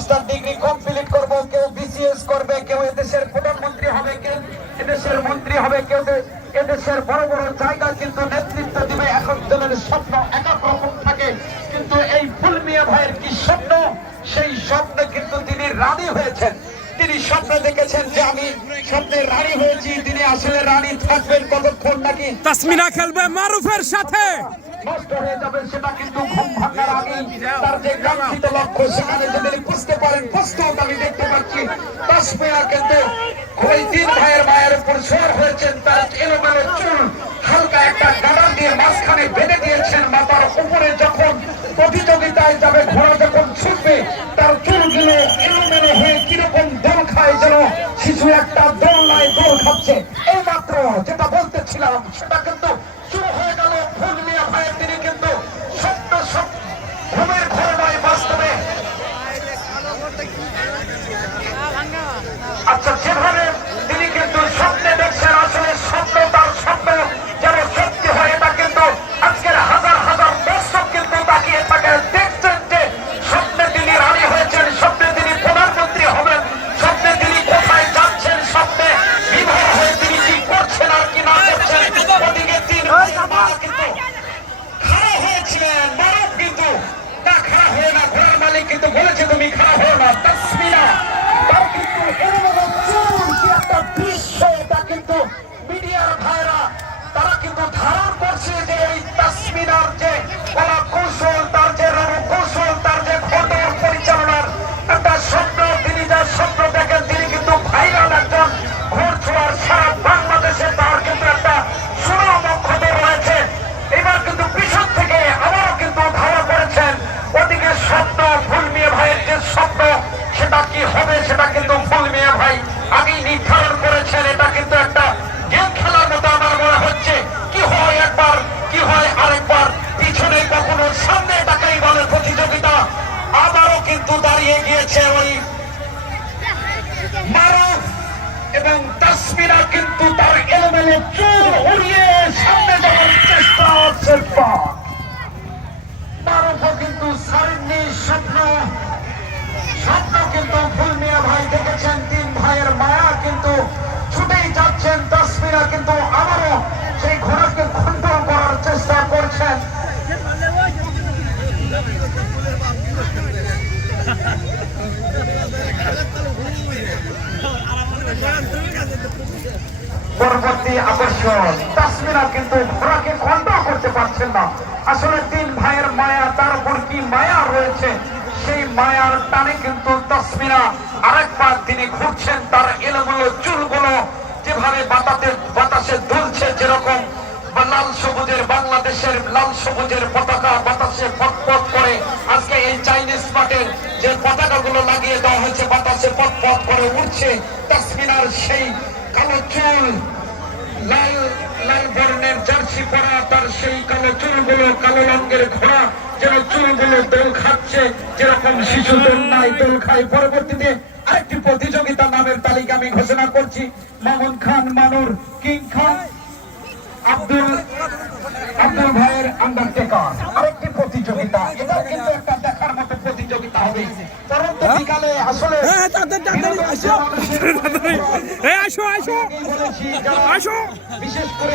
Master degree complete করব, কেউ BCS করবে, কেউ এদেশের প্রধানমন্ত্রী হবে, কেউ এদেশের মন্ত্রী হবে, কেউ এদেশের বড় বড় জায়গা কিন্তু নেতৃত্ব দিবে। এক একজনের স্বপ্ন এক এক রকম থাকে, কিন্তু এই ফুল মিয়া ভাইয়ের কি স্বপ্ন, সেই স্বপ্নে কিন্তু তিনি রানী হয়েছেন। তিনি স্বপ্ন দেখেছেন যে আমি স্বপ্নের রানী হয়েছি। তিনি আসলে রানী থাকবেন কতক্ষণ নাকি তাসমিনা খেলবে মারুফের সাথে, নষ্ট হয়ে যাবে সেটা কিন্তু ঘুম ভাঙার আগে তার যে কাঙ্ক্ষিত লক্ষ্য সেখানে যদি বুঝতে পারেন। প্রস্তুত আমি দেখতে পাচ্ছি তাসমিনা কিন্তু ওই তিন ভাইয়ের মায়ের উপর সওয়ার হয়েছেন। তার এলোমেলো চুল হালকা একটা গাডার দিয়ে মাঝখানে বেঁধে দিয়েছেন মাথার উপরে। যখন প্রতিযোগিতায় যাবে, ঘোড়া যখন ছুটবে, তার চুলগুলো এলোমেলো হয়ে কিরকম দোল খায়, যেন শিশু একটা দোলনায় দোল খাচ্ছে। এই মাত্র যেটা বলতেছিলাম সেটা কিন্তু শুরু হয়ে গেল। ফুল মিয়া ভাইয়ের তিনি কিন্তু স্বপ্ন ঘুমের ঘরে নয়, বাস্তবে। আচ্ছা, যেভাবে তিনি কিন্তু স্বপ্নে দেখছেন, আসলে স্বপ্ন তার স্বপ্ন যেন সত্যি হয়, এটা কিন্তু আজকের হাজার হাজার দর্শক কিন্তু তাকিয়ে থাকে, দেখছেন যে স্বপ্নে তিনি রানী হয়েছেন, স্বপ্নে তিনি প্রধানমন্ত্রী হবেন, স্বপ্নে তিনি কোথায় যাচ্ছেন, স্বপ্নে বিবাহ হয়ে তিনি কি করছেন আর কি না করছেন। ওদিকে তিন মা কিন্তু খাড়া হয়েছিলেন, মারুফ কিন্তু না খাড়া হয়ে না, ঘোড়ার মালিক কিন্তু বলেছে তুমি খাড়া হয়ে না। তাসমিনা তার কিন্তু এরকম চুল কি একটা দৃশ্য, এটা কিন্তু মিডিয়ার ভাইরা তারা কিন্তু ধারণ করছে যে এই তাসমিনার যে কলা কৌশল, তার যে রণকৌশল, তার যে ঘটনার পরিচালনার একটা স্বপ্ন, তিনি যার স্বপ্ন দেখেন তিনি কিন্তু ভাইরাল একজন ঘোড়ছোড়ার। সারা বাংলাদেশে তার কিন্তু একটা সুনাম অক্ষত রয়েছে। এবার কিন্তু পিছন থেকে আবারও কিন্তু ধাওয়া করেছেন। ওদিকে স্বপ্ন ফুল মিয়া ভাইয়ের যে স্বপ্ন সেটা কি হবে, সেটা কিন্তু ফুল মিয়া ভাই আগেই নির্ধারণ করেছেন। এটা কিন্তু একটা গেম খেলার মতো আমার মনে হচ্ছে। কি হয় একবার, কি হয় আরেকবার, পিছনে কখনো সামনে, এটাকেই বলে প্রতিযোগিতা। আবারও কিন্তু দাঁড়িয়ে গিয়েছে ওই মারুফ এবং তাসমিনা, কিন্তু তার এলোমেলো চুল উড়িয়ে সামনে যাওয়ার চেষ্টা হচ্ছে। মারুফও কিন্তু সারেননি, স্বপ্ন কিন্তু ফুল মিয়া ভাই দেখেছেন। তিন ভাইয়ের মায়া কিন্তু ছুটেই যাচ্ছেন। তাসমিনা কিন্তু আবারও সেই ঘোড়াকে কন্ট্রোল করার চেষ্টা করছেন। পরবর্তী আকর্ষণ, তাসমিনা কিন্তু ঘোড়াকে কন্ট্রোল করতে পারছেন না। আসলে তিন ভাইয়ের মায়া, তার উপর কি মায়া রয়েছে, সেই মায়ার টানে কিন্তু তাসমিনা আরেকবার তিনি ঘুরছেন। তার এলোমেলো চুলগুলো যেভাবে বাতাসে দুলছে, যেরকম লাল সবুজের বাংলাদেশের লাল সবুজের পতাকা বাতাসে পথ করে আজকে এই চাইনিজ মাঠের যে পতাকাগুলো লাগিয়ে দেওয়া হয়েছে, বাতাসে পথ করে উঠছে। তাসমিনার সেই কালো চুল, লাল লাল বর্ণের জার্সি পরা, তার সেই কালো চুলগুলো, কালো রঙের ঘোড়া যেন চুলগুলো দোল খাচ্ছে, যেরকম শিশু দোল নাই দোল খায়। পরবর্তীতে আরেকটি প্রতিযোগিতা নামের তালিকা আমি ঘোষণা করছি। মামুন খান মানুর, কিং খান, আব্দুল ভাইয়ের আন্ডারটেকার। আরেকটি প্রতিযোগিতা, এটা কিন্তু একটা দেখার মতো প্রতিযোগিতা হবে। পরন্ত বিকালে আসলে বিশেষ করে